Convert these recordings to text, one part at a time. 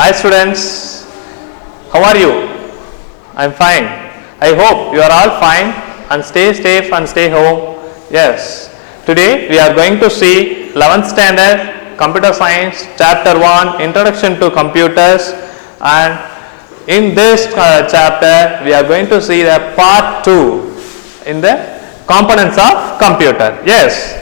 Hi students, how are you? I am fine. I hope you are all fine and stay safe and stay home. Yes, today we are going to see 11th standard Computer Science Chapter 1 Introduction to Computers, and in this chapter we are going to see the part 2 in the components of computer. Yes,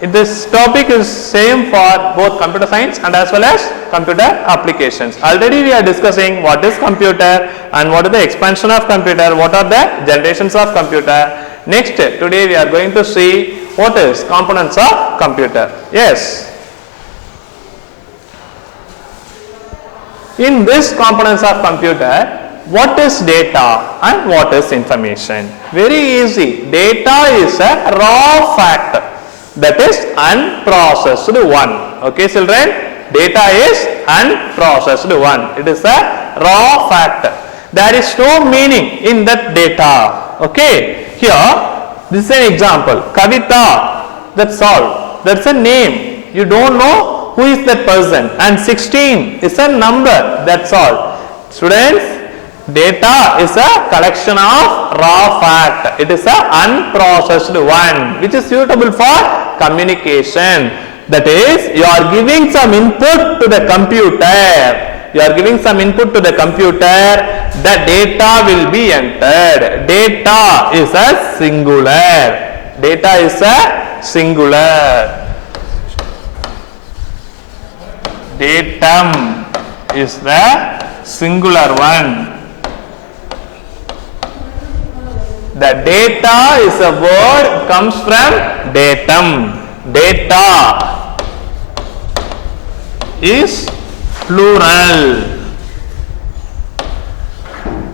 this topic is same for both computer science and as well as computer applications. Already we are discussing what is computer and what is the expansion of computer, what are the generations of computer. Next, today we are going to see what is components of computer. Yes. In this components of computer, what is data and what is information? Very easy. Data is a raw fact, that is unprocessed one. Okay children, data is unprocessed one. It is a raw fact. There is no meaning in that data. Okay, here this is an example. Kavita, that's all. That's a name. You don't know who is that person, and 16 is a number. That's all. Students, data is a collection of raw fact. It is a unprocessed one which is suitable for communication. That is, you are giving some input to the computer. You are giving some input to the computer. The data will be entered. Data is a singular. Data is a singular. Datum is the singular one. The data is a word comes from datum. Data is plural.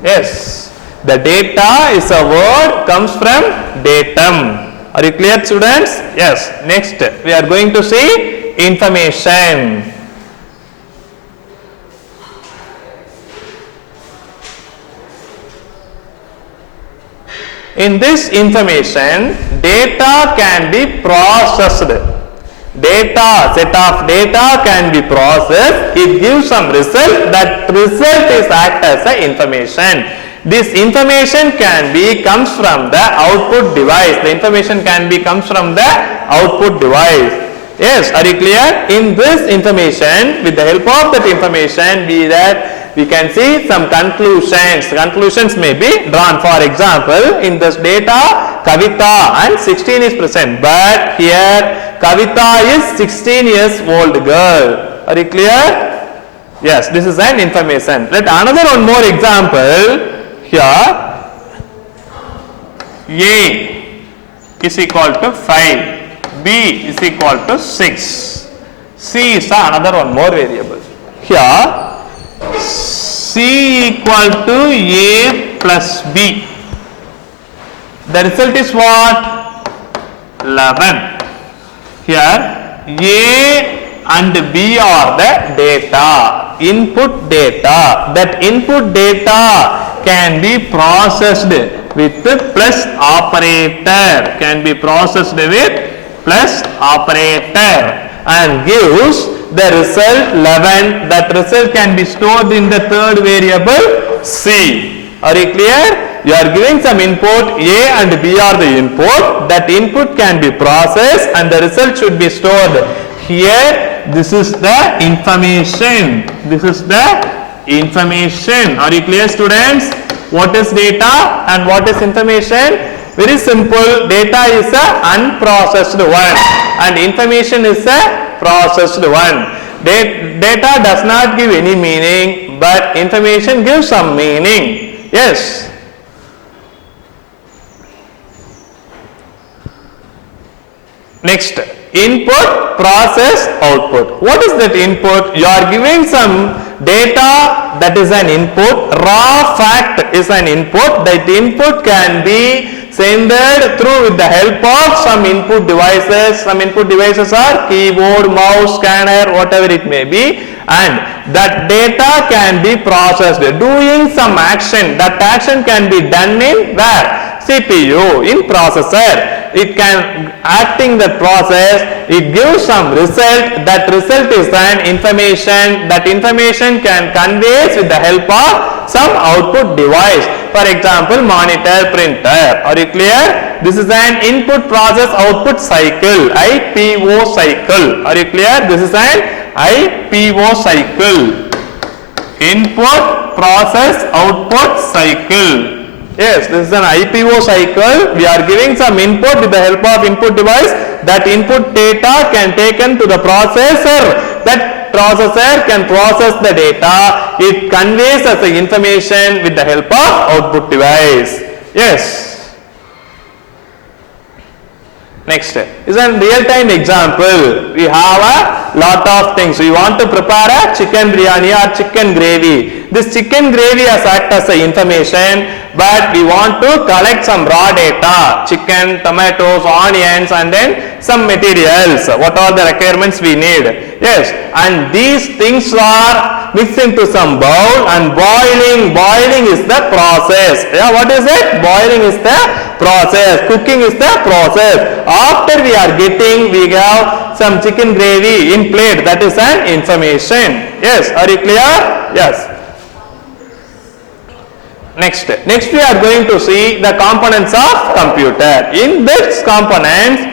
Yes, the data is a word comes from datum. Are you clear, students? Yes. Next, we are going to see information. In this information, data can be processed. Data, set of data can be processed. It gives some result. That result is act as a information. This information can be comes from the output device. The information can be comes from the output device. Yes, are you clear? In this information, with the help of that information, we can see some conclusions. Conclusions may be drawn. For example, in this data, Kavita and 16 is present. But here, Kavita is 16 years old girl. Are you clear? Yes, this is an information. Let another one more example. Here, A is equal to 5. B is equal to 6. C is another one more variable. Here, C equal to A plus B. The result is what? 11. Here A and B are the data, input data. That input data can be processed with the plus operator. Can be processed with plus operator and gives the result 11. That result can be stored in the third variable C. Are you clear? You are giving some input. A and B are the input. That input can be processed and the result should be stored here. This is the information. This is the information. Are you clear, students? What is data and what is information? Very simple. Data is a unprocessed one and information is a processed one. Data does not give any meaning, but information gives some meaning. Yes. Next, input, process, output. What is that input? You are giving some data, that is an input. Raw fact is an input. That input can be sent through with the help of some input devices. Some input devices are keyboard, mouse, scanner, whatever it may be, and that data can be processed doing some action. That action can be done in where? CPU, in processor. it can acting the process, it gives some result. That result is an information. That information can convey with the help of some output device. For example, monitor, printer. Are you clear? This is an input process output cycle, IPO cycle. Are you clear? This is an IPO cycle. Input process output cycle. Yes, this is an IPO cycle. We are giving some input with the help of input device. That input data can taken to the processor. That processor can process the data. It conveys as the information with the help of output device. Yes. Next is a real-time example. We have a lot of things. We want to prepare a chicken biryani or chicken gravy. This chicken gravy has act as a information, but we want to collect some raw data, chicken, tomatoes, onions, and then some materials. What are the requirements we need? Yes, and these things are mixed into some bowl and boiling. Boiling is the process. Yeah, what is it? Boiling is the process. Cooking is the process. After we are getting, we have some chicken gravy in plate. That is an information. Yes, are you clear? Yes. Next we are going to see the components of computer. In this components,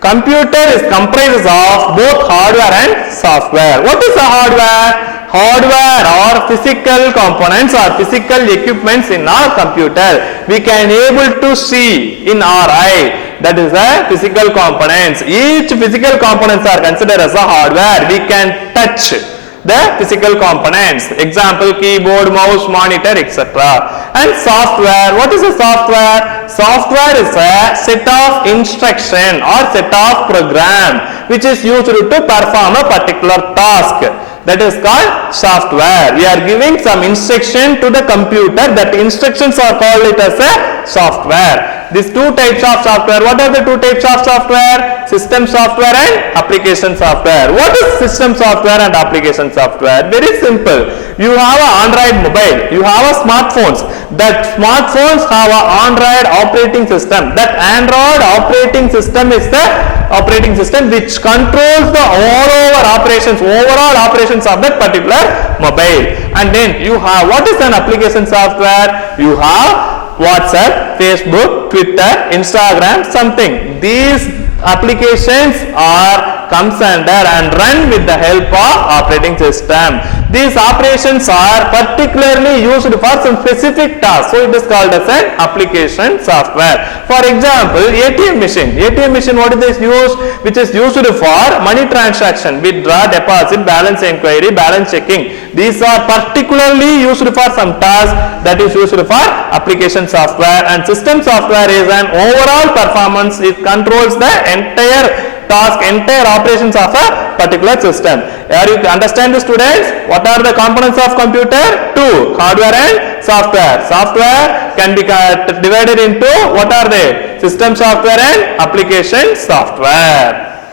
computer is comprised of both hardware and software. What is the hardware? Hardware or physical components or physical equipments in our computer. We can able to see in our eye. That is the physical components. Each physical components are considered as a hardware. We can touch the physical components. Example, keyboard, mouse, monitor, etc. And software. What is a software? Software is a set of instruction or set of program which is used to perform a particular task. That is called software. We are giving some instruction to the computer. That instructions are called it as a software. These two types of software. What are the two types of software? System software and application software. What is system software and application software? Very simple. You have an Android mobile. You have a smartphones. That smartphones have an Android operating system. That Android operating system is the operating system which controls the overall operations of that particular mobile. And then you have, what is an application software? You have WhatsApp, Facebook, Twitter, Instagram, something. These applications comes under and run with the help of operating system. These operations are particularly used for some specific tasks, so it is called as an application software. For example, ATM machine. ATM machine, what is this used? Which is used for money transaction, withdraw, deposit, balance inquiry, balance checking. These are particularly used for some tasks that is used for application software. And system software is an overall performance. It controls the entire task, entire operations of a particular system. Are you understand the students? What are the components of computer? Two, hardware and software. Software can be divided into, what are they? System software and application software.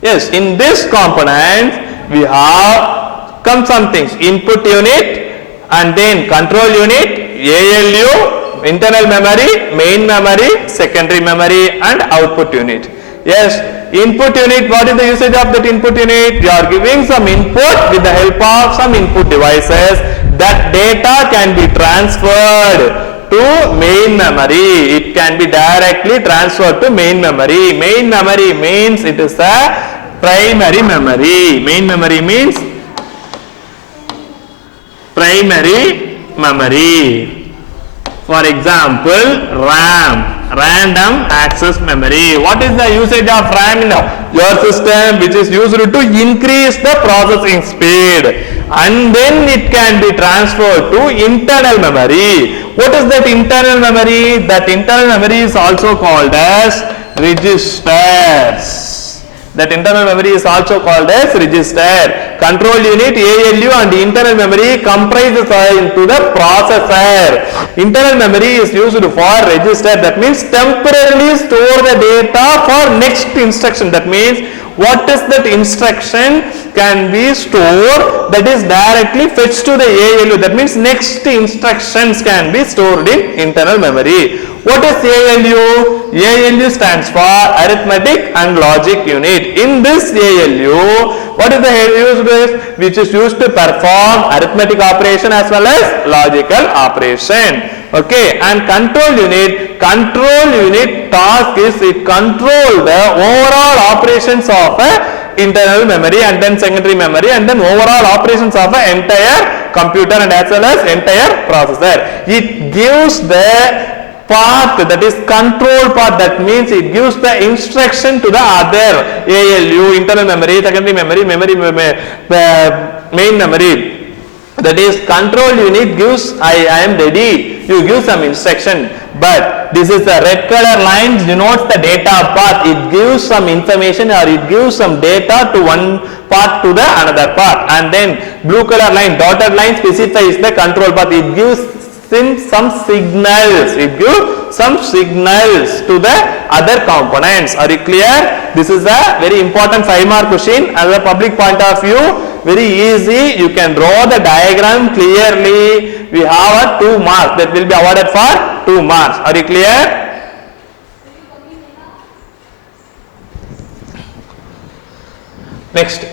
Yes, in this component we have come some things: input unit and then control unit, ALU, internal memory, main memory, secondary memory, and output unit. Yes, input unit, what is the usage of that input unit? You are giving some input with the help of some input devices. That data can be transferred to main memory. It can be directly transferred to main memory. Main memory means it is a primary memory. Main memory means primary memory. For example, RAM, random access memory. What is the usage of RAM in your system? Which is used to increase the processing speed, and then it can be transferred to internal memory. What is that internal memory? That internal memory is also called as registers. That internal memory is also called as register. Control unit, ALU, and internal memory comprises into the processor. Internal memory is used for register. That means temporarily store the data for next instruction. That means what is that instruction can be stored, that is directly fetched to the ALU. That means next instructions can be stored in internal memory. What is ALU? ALU stands for arithmetic and logic unit. In this ALU, what is the use with? Which is used to perform arithmetic operation as well as logical operation. Okay, and control unit task is it control the overall operations of internal memory and then secondary memory and then overall operations of an entire computer and as well as entire processor. It gives the path, that is control path, that means it gives the instruction to the other ALU, internal memory, secondary memory, main memory. That is control unit gives I am ready, you give some instruction, but this is the red color line denotes the data path. It gives some information or it gives some data to one part to the another part, and then blue color line dotted line specifies the control path. It gives some signals, to the other components. Are you clear? This is a very important 5-mark question as a public point of view. Very easy, you can draw the diagram clearly. We have a 2 marks that will be awarded for 2 marks. Are you clear? Next,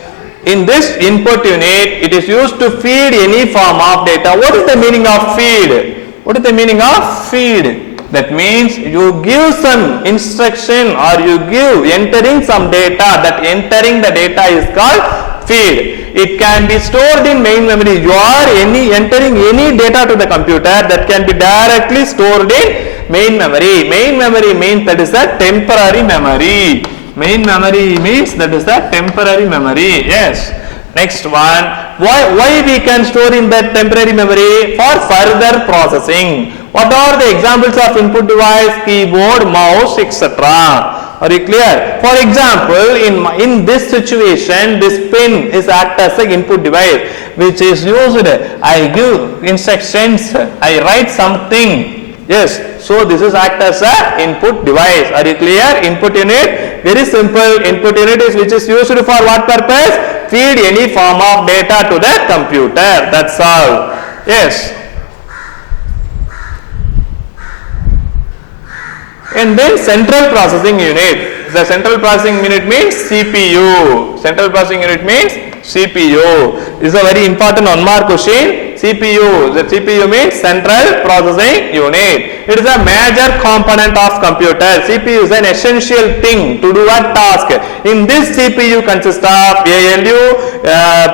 in this input unit, it is used to feed any form of data. What is the meaning of feed? What is the meaning of feed? That means you give some instruction or you give entering some data. That entering the data is called feed. It can be stored in main memory. You are entering any data to the computer that can be directly stored in main memory. Main memory means that is a temporary memory. Main memory means that is the temporary memory. Yes. Next one. Why we can store in that temporary memory? For further processing. What are the examples of input device? Keyboard, mouse, etc. Are you clear? For example, in this situation, this pen is act as an input device which is used. I give instructions, I write something. Yes, so this is act as a input device. Are you clear? Input unit, very simple. Input unit is which is used for what purpose? Feed any form of data to the computer. That's all. Yes. And then central processing unit. The central processing unit means CPU. Central processing unit means CPU. This is a very important 1-mark question. CPU. The CPU means central processing unit. It is a major component of computer. CPU is an essential thing to do a task. In this CPU consists of ALU,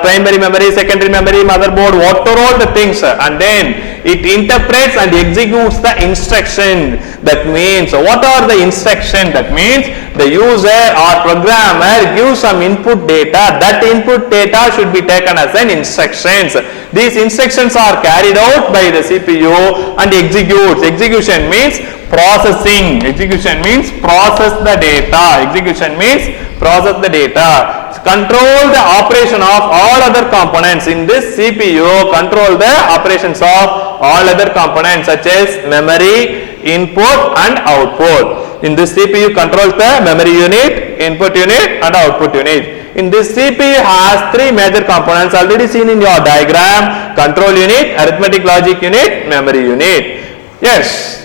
primary memory, secondary memory, motherboard, whatever all the things, and then it interprets and executes the instruction. That means, what are the instruction? That means the user or programmer gives some input data. That input data should be taken as an instructions. These instructions are carried out by the CPU and executes. Execution means processing. Execution means process the data. Execution means process the data. Control the operation of all other components. In this CPU, control the operations of all other components such as memory, input and output. In this CPU controls the memory unit, input unit and output unit. In this CPU has 3 major components already seen in your diagram: control unit, arithmetic logic unit, memory unit. Yes.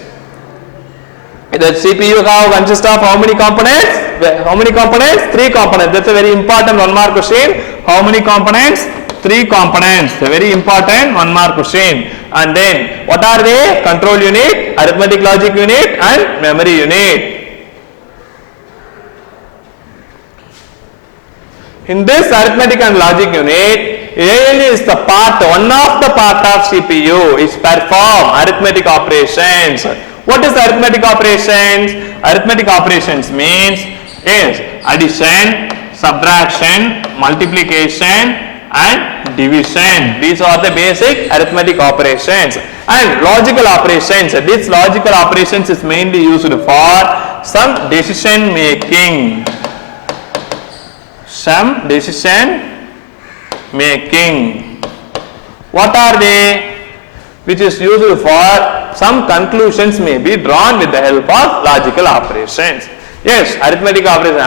The CPU consists of how many components? How many components? 3 components. That's a very important 1-mark question. How many components? 3 components. A very important 1-mark question. And then what are they? Control unit, arithmetic logic unit and memory unit. In this arithmetic and logic unit, ALU is the part, one of the part of CPU is perform arithmetic operations. What is arithmetic operations? Arithmetic operations means is addition, subtraction, multiplication and division. These are the basic arithmetic operations. And logical operations. This logical operations is mainly used for some decision making. Some decision making. What are they? Which is used for some conclusions may be drawn with the help of logical operations. Yes, arithmetic operation.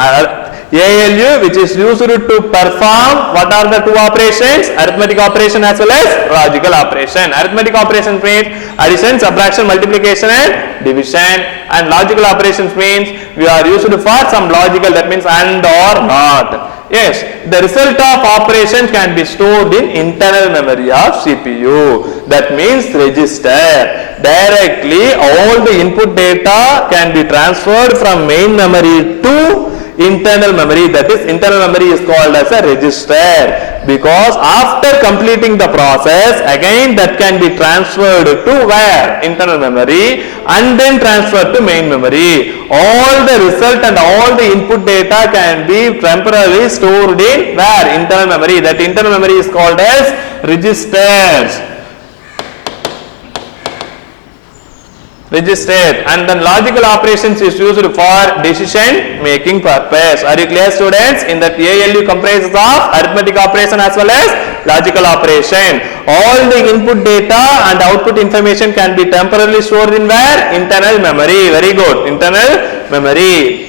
ALU, which is used to perform what are the two operations? Arithmetic operation as well as logical operation. Arithmetic operation means addition, subtraction, multiplication and division, and logical operations means we are used for some logical, that means and or not. Yes, the result of operation can be stored in internal memory of CPU. That means register. Directly all the input data can be transferred from main memory to internal memory. That is, internal memory is called as a register, because after completing the process, again that can be transferred to where? Internal memory, and then transferred to main memory. All the result and all the input data can be temporarily stored in where? Internal memory. That internal memory is called as registers. Registered. And then logical operations is used for decision making purpose. Are you clear, students? In that ALU comprises of arithmetic operation as well as logical operation. All the input data and output information can be temporarily stored in where? Internal memory. Very good. Internal memory.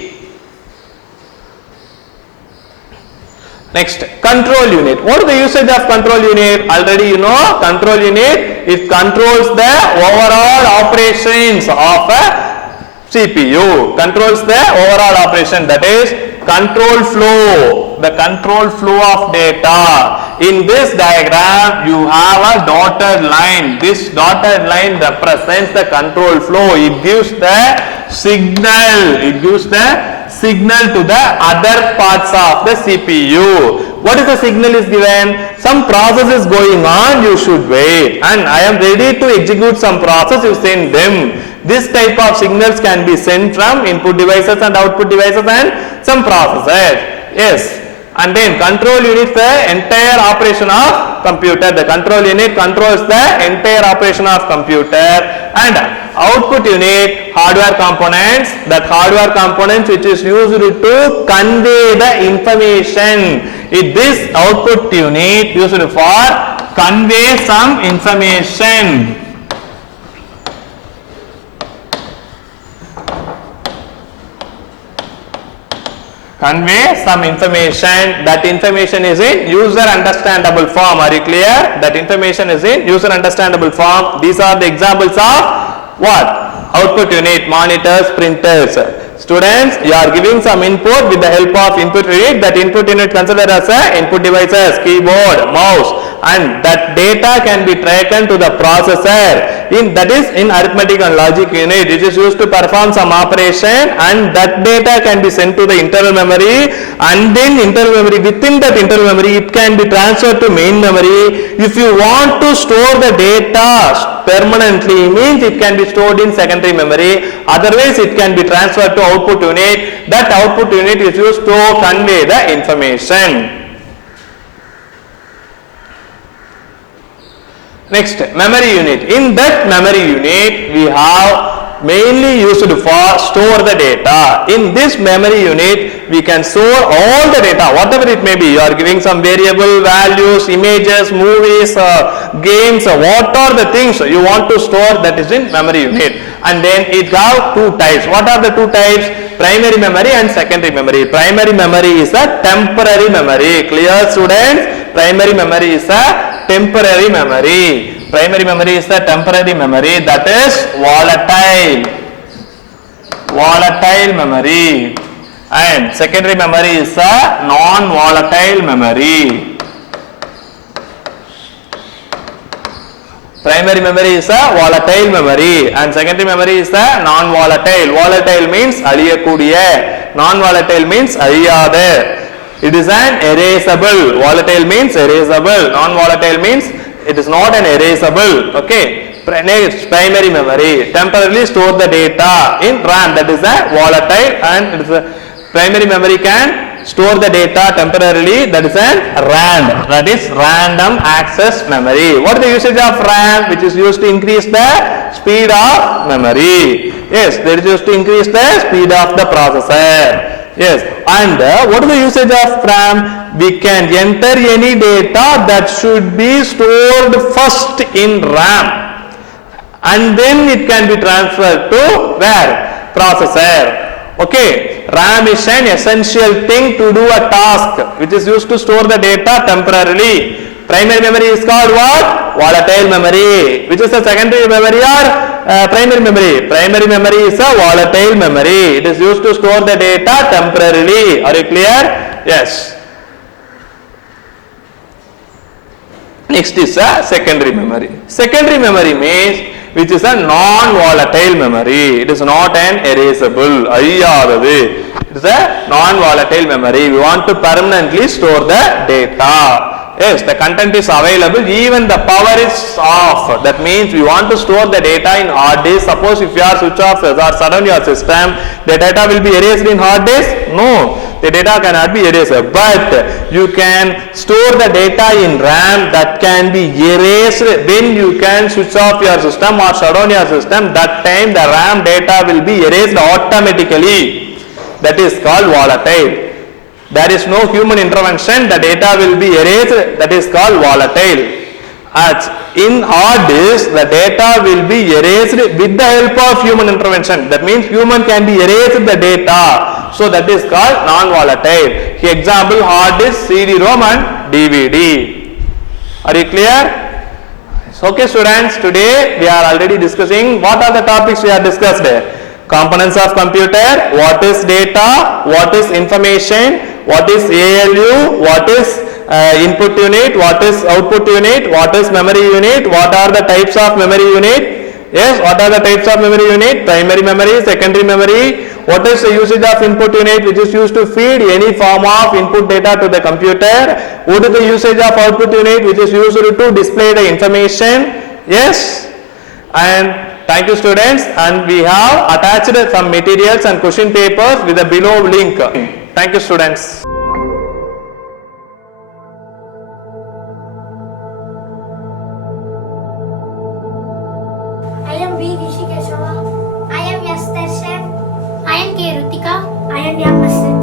Next, control unit. What is the usage of control unit? Already you know, control unit, it controls the overall operations of a CPU. Controls the overall operation, that is control flow, the control flow of data. In this diagram, you have a dotted line. This dotted line represents the control flow. It gives the signal. It gives the signal to the other parts of the CPU. What is the signal is given? Some process is going on, you should wait. And I am ready to execute some process, you send them. This type of signals can be sent from input devices and output devices and some processes. Yes. And then control unit the entire operation of computer. The control unit controls the entire operation of computer, and output unit hardware components. That hardware components which is used to convey the information. This output unit used for convey some information. Convey some information. That information is in user understandable form. Are you clear? That information is in user understandable form. These are the examples of what? Output unit, monitors, printers. Students, you are giving some input with the help of input unit. That input unit considered as a input devices, keyboard, mouse, and that data can be taken to the processor. That is in arithmetic and logic unit. It is used to perform some operation, and that data can be sent to the internal memory, and then internal memory, within that internal memory, it can be transferred to main memory. If you want to store the data permanently, means it can be stored in secondary memory. Otherwise, it can be transferred to output unit. That output unit is used to convey the information. Next, memory unit. In that memory unit, we have mainly used for store the data. In this memory unit, we can store all the data, whatever it may be. You are giving some variable values, images, movies, games, what are the things you want to store, that is in memory unit. And then it have two types. What are the two types? Primary memory and secondary memory. Primary memory is a temporary memory. Clear, students? Primary memory is a temporary memory. Primary memory is a temporary memory, that is volatile memory, and secondary memory is a non-volatile memory. Primary memory is a volatile memory and secondary memory is a non-volatile. Volatile means aliyakuriya, non-volatile means aliyada. It is an erasable. Volatile means erasable. Non-volatile means it is not an erasable. Okay. Next, primary memory. Temporarily store the data in RAM. That is a volatile, and it is a primary memory can store the data temporarily. That is a RAM. That is random access memory. What is the usage of RAM? Which is used to increase the speed of memory. Yes, that is used to increase the speed of the processor. Yes, and what is the usage of RAM? We can enter any data that should be stored first in RAM, and then it can be transferred to where? Processor. Okay, RAM is an essential thing to do a task which is used to store the data temporarily. Primary memory is called what? Volatile memory. Which is the secondary memory or primary memory? Primary memory is a volatile memory. It is used to store the data temporarily. Are you clear? Yes. Next is a secondary memory. Secondary memory means which is a non-volatile memory. It is not an erasable. It is a non-volatile memory. We want to permanently store the data. Yes, the content is available, even the power is off. That means we want to store the data in hard disk. Suppose if you are switch off or shut down your system, the data will be erased in hard disk? No, the data cannot be erased. But you can store the data in RAM that can be erased when you can switch off your system or shut down your system. That time the RAM data will be erased automatically. That is called volatile. There is no human intervention, the data will be erased, that is called volatile. As in hard disk, the data will be erased with the help of human intervention. That means human can be erased the data. So that is called non-volatile. Example, hard disk, CD-ROM and DVD. Are you clear? Okay students, today we are already discussing what are the topics we have discussed there. Components of computer, what is data, what is information, what is ALU, what is input unit, what is output unit, what is memory unit, what are the types of memory unit. Yes, what are the types of memory unit? Primary memory, secondary memory. What is the usage of input unit which is used to feed any form of input data to the computer? What is the usage of output unit which is used to display the information? Yes, and thank you students, and we have attached some materials and question papers with the below link. Thank you students. I am B. Rishi Keshava. I am S. Darshan. I am K. Rutika. I am M. Masin.